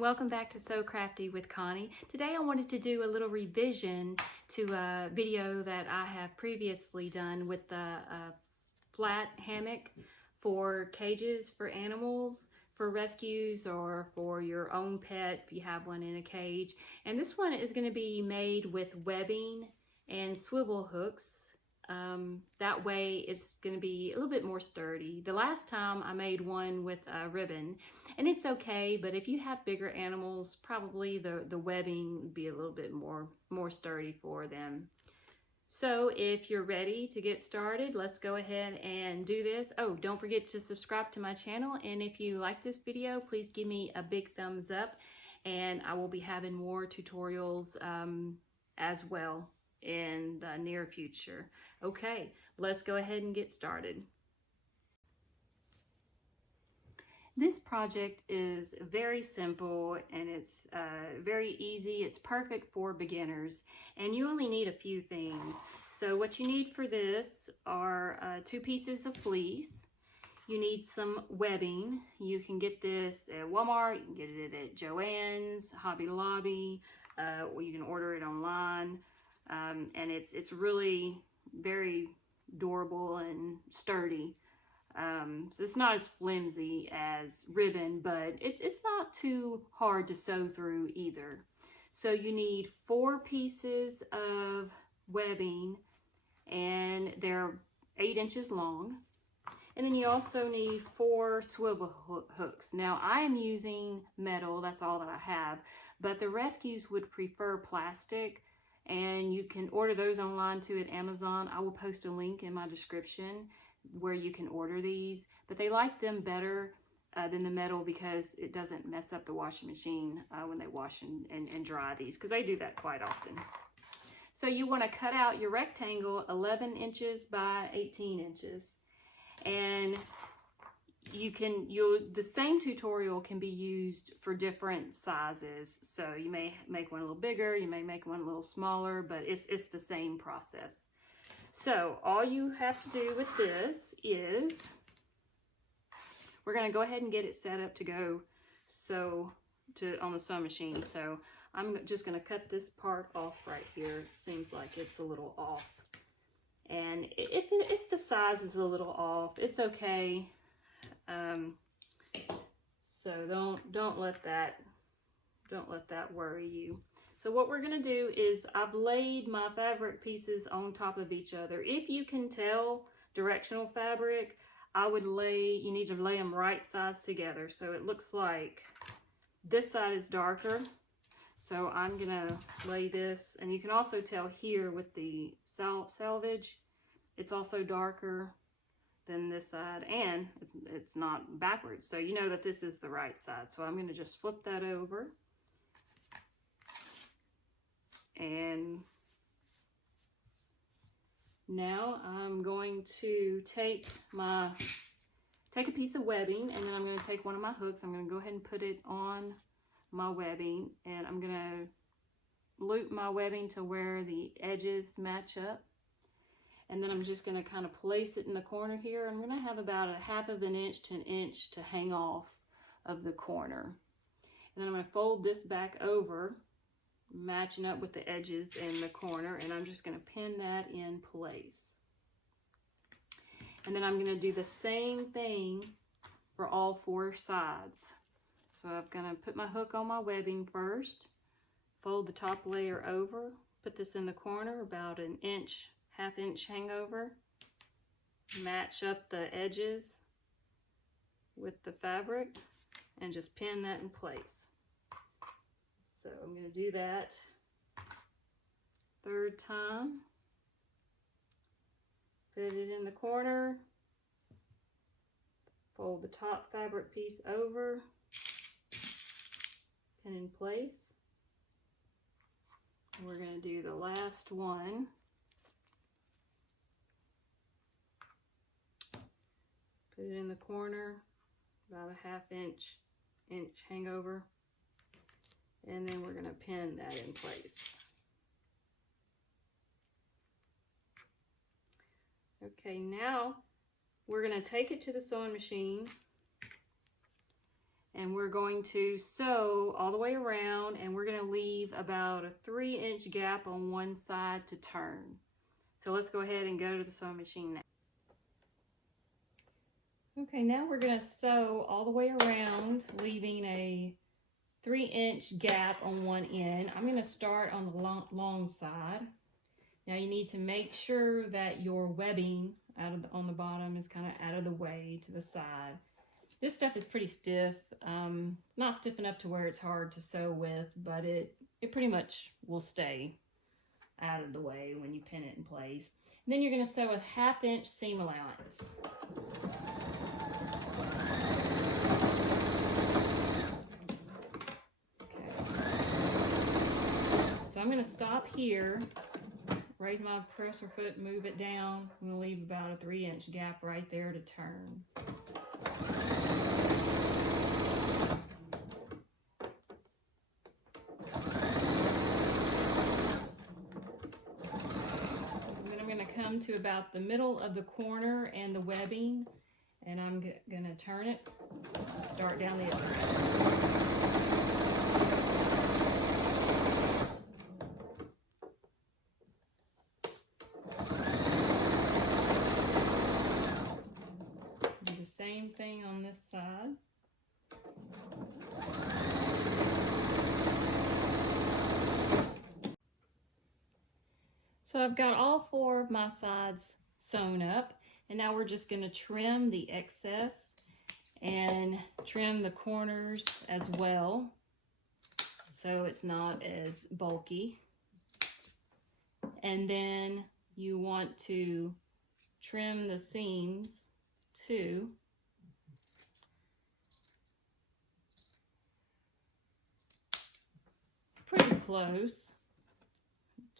and welcome back to Sew Crafty with Connie. Today I wanted to do a little revision to a video that I have previously done with the flat hammock for cages for animals, for rescues, or for your own pet if you have one in a cage. And this one is going to be made with webbing and swivel hooks. That way it's going to be a little bit more sturdy. The last time I made one with a ribbon, and it's okay, but if you have bigger animals, probably the webbing would be a little bit more sturdy for them. So if you're ready to get started, let's go ahead and do this. Oh, don't forget to subscribe to my channel, and if you like this video, please give me a big thumbs up, and I will be having more tutorials as well in the near future. Okay, let's go ahead and get started. This project is very simple and it's very easy. It's perfect for beginners, and you only need a few things. So what you need for this are 2 pieces of fleece. You need some webbing. You can get this at Walmart, you can get it at Joann's, Hobby Lobby, or you can order it online. And it's really very durable and sturdy. So it's not as flimsy as ribbon, but it's not too hard to sew through either. So you need 4 pieces of webbing, and they're 8 inches long. And then you also need 4 swivel hooks. Now I am using metal, that's all that I have, but the rescues would prefer plastic, and you can order those online too at Amazon. I will post a link in my description where you can order these, but they like them better than the metal because it doesn't mess up the washing machine when they wash and dry these, because they do that quite often. So you want to cut out your rectangle 11 inches by 18 inches, and the same tutorial can be used for different sizes. So you may make one a little bigger, you may make one a little smaller, but it's the same process. So all you have to do with this is, we're going to go ahead and get it set up to go on the sewing machine. So I'm just going to cut this part off right here. It seems like it's a little off, and if the size is a little off, it's okay. So don't let that worry you. So what we're going to do is, I've laid my fabric pieces on top of each other. If you can tell directional fabric, you need to lay them right sides together. So it looks like this side is darker. So I'm going to lay this, and you can also tell here with the selvage, it's also darker than this side, and it's not backwards. So you know that this is the right side. So I'm going to just flip that over. And now I'm going to take a piece of webbing, and then I'm going to take one of my hooks. I'm going to go ahead and put it on my webbing, and I'm going to loop my webbing to where the edges match up. And then I'm just going to kind of place it in the corner here. I'm going to have about a 1/2 inch to an inch to hang off of the corner. And then I'm going to fold this back over, matching up with the edges in the corner, and I'm just going to pin that in place. And then I'm going to do the same thing for all 4 sides. So I'm going to put my hook on my webbing first, fold the top layer over, put this in the corner about an inch, 1/2 inch hangover, match up the edges with the fabric, and just pin that in place. So I'm going to do that 3rd time. Put it in the corner, fold the top fabric piece over, pin in place. We're going to do the last one. Put it in the corner, about a 1/2 inch hangover, and then we're going to pin that in place. Okay, now we're going to take it to the sewing machine, and we're going to sew all the way around, and we're going to leave about a 3-inch gap on one side to turn. So let's go ahead and go to the sewing machine now. Okay, now we're going to sew all the way around, leaving a 3-inch gap on one end. I'm going to start on the long side. Now you need to make sure that your webbing on the bottom is kind of out of the way to the side. This stuff is pretty stiff, not stiff enough to where it's hard to sew with, but it pretty much will stay out of the way when you pin it in place. And then you're going to sew a 1/2-inch seam allowance. So I'm going to stop here, raise my presser foot, move it down. I'm going to leave about a 3-inch gap right there to turn. Come to about the middle of the corner and the webbing, and I'm going to turn it and start down the other end. Do the same thing on this side. So I've got all 4 of my sides sewn up, and now we're just going to trim the excess and trim the corners as well, so it's not as bulky. And then you want to trim the seams too. Pretty close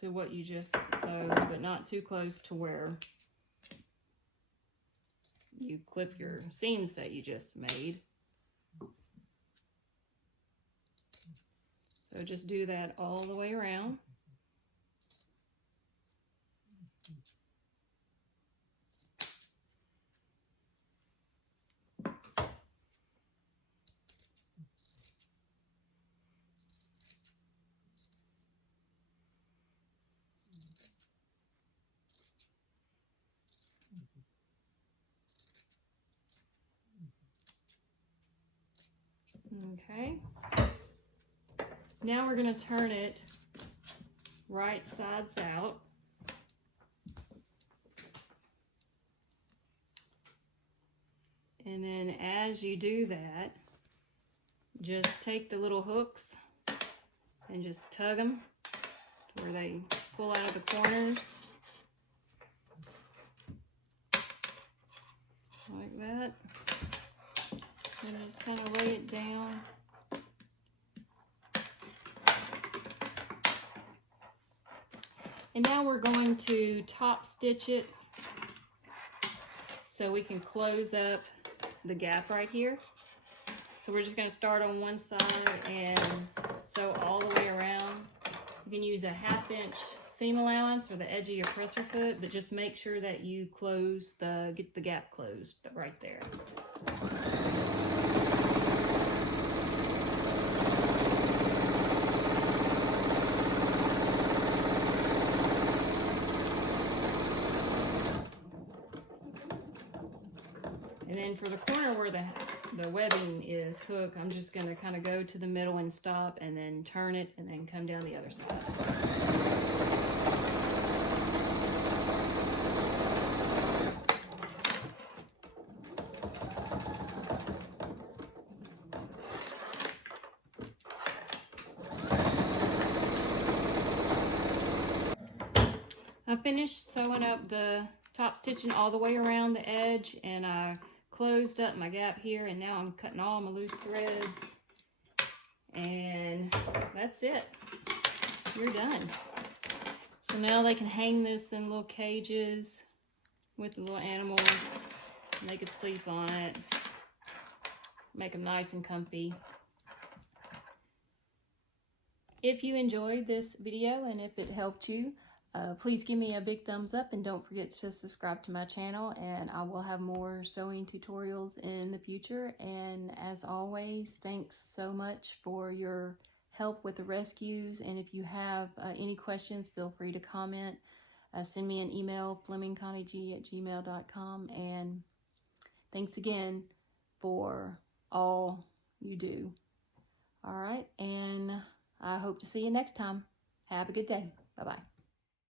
to what you just sewed, but not too close to where you clip your seams that you just made. So just do that all the way around. Okay, now we're going to turn it right sides out. And then as you do that, just take the little hooks and just tug them to where they pull out of the corners. Like that. And just kind of lay it down. And now we're going to top stitch it so we can close up the gap right here. So we're just going to start on one side and sew all the way around. You can use a 1/2-inch seam allowance or the edge of your presser foot, but just make sure that you get the gap closed right there. And then for the corner where the webbing is hooked, I'm just going to kind of go to the middle and stop, and then turn it, and then come down the other side. I finished sewing up the top stitching all the way around the edge, and I closed up my gap here, and now I'm cutting all my loose threads, and that's it. You're done. So now they can hang this in little cages with the little animals, and they could sleep on it, make them nice and comfy. If you enjoyed this video and if it helped you, Please give me a big thumbs up, and don't forget to subscribe to my channel, and I will have more sewing tutorials in the future. And as always, thanks so much for your help with the rescues. And if you have any questions, feel free to comment. Send me an email, flemingconnieg@gmail.com. And thanks again for all you do. All right, and I hope to see you next time. Have a good day. Bye-bye.